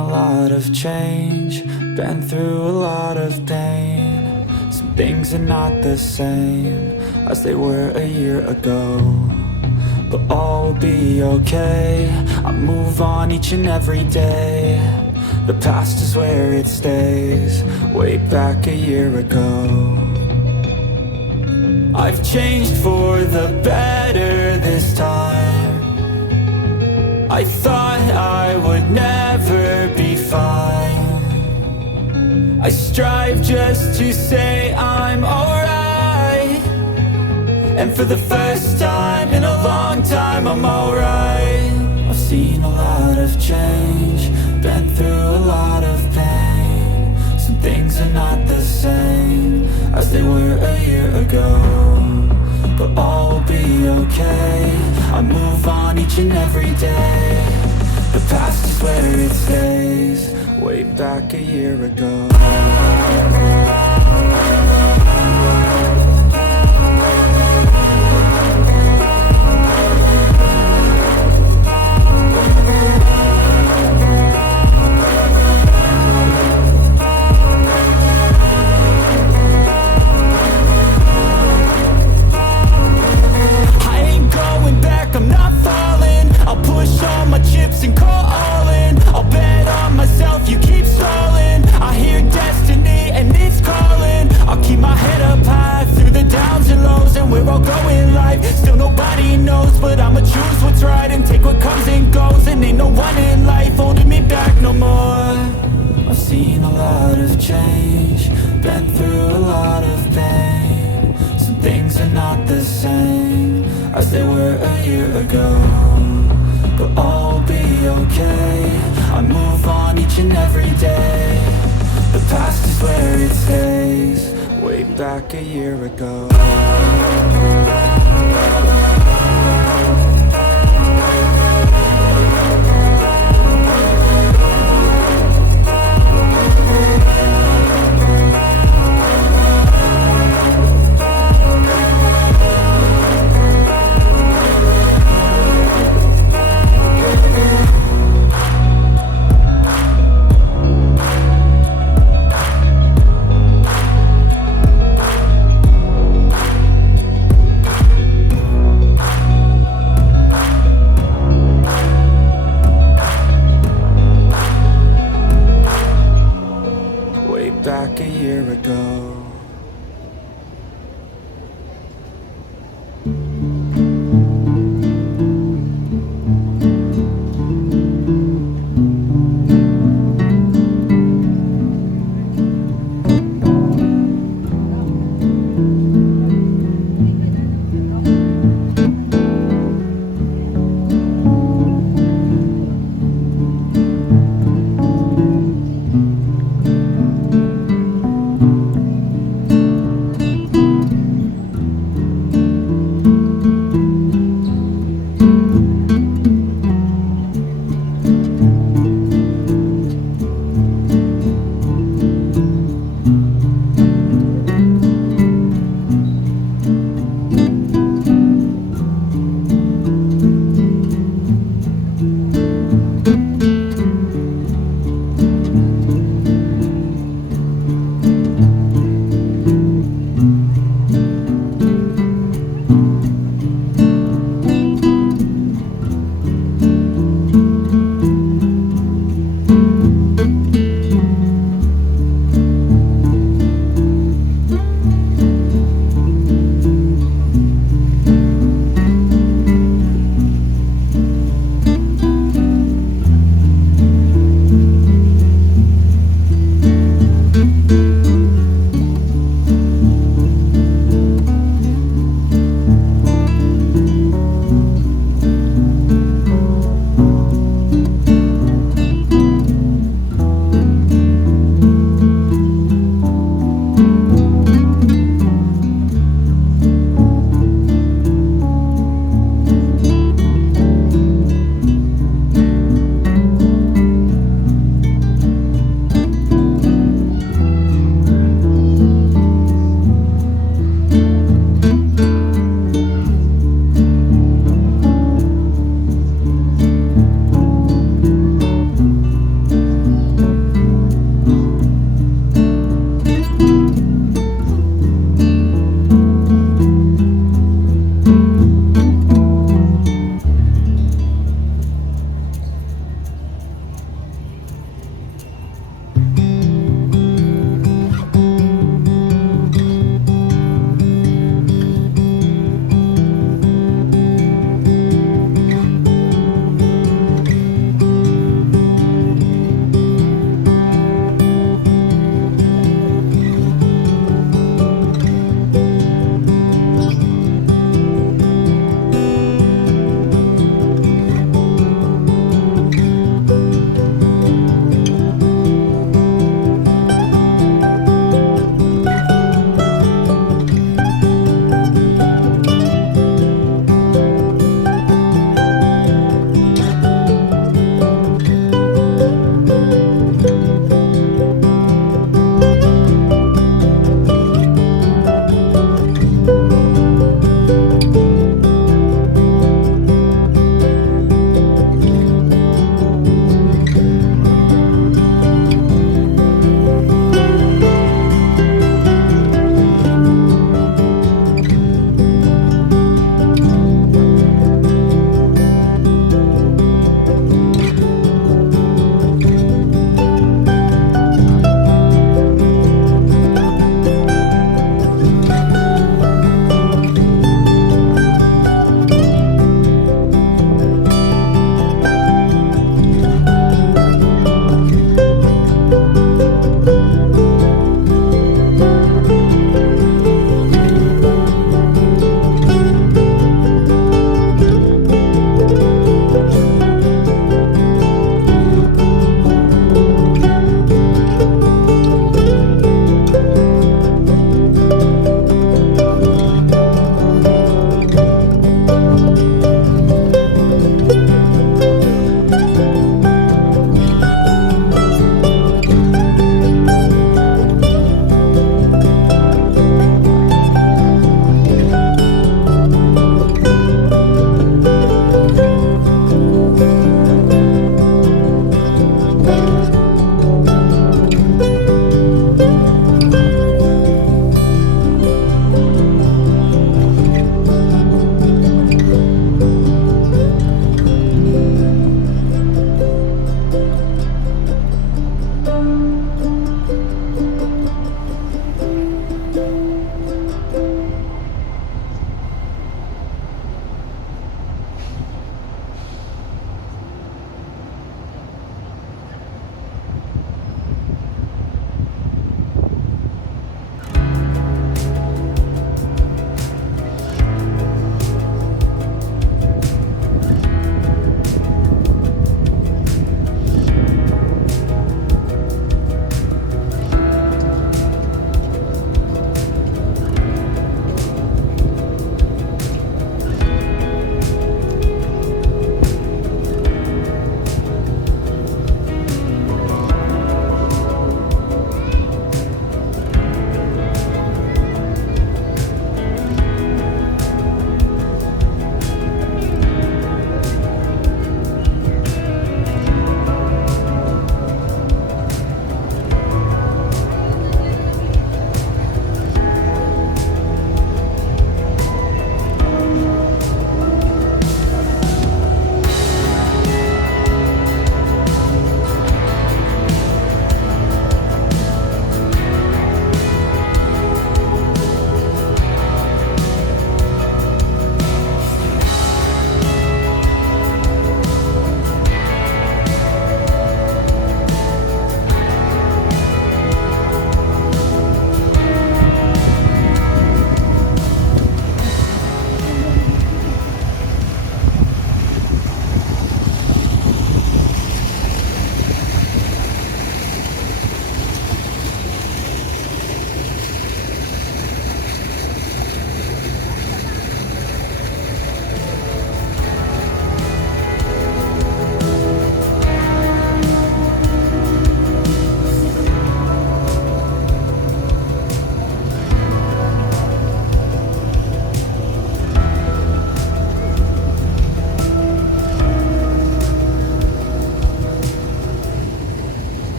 a lot of change, been through a lot of pain. Some things are not the same as they were a year ago, but all will be okay. I move on each and every day. The past is where it stays, way back a year ago. I've changed for the better this time. I thought I would never be fine. I strive just to say I'm alright, and for the first time in a long time I'm alright. I've seen a lot of change, been through a lot of pain. Some things are not the same as they were a year ago, but all will be okay. I move on each and every day. The past is where it stays, way back a year ago. And call all in, I'll bet on myself, you keep stalling. I hear destiny and it's calling. I'll keep my head up high through the downs and lows, and we're all going life. Still nobody knows, but I'ma choose what's right and take what comes and goes. And ain't no one in life holding me back no more. I've seen a lot of change, been through a lot of pain. Some things are not the same as they were a year ago, but all will be okay. I move on each and every day. The past is where it stays, way back a year ago. Back a year ago.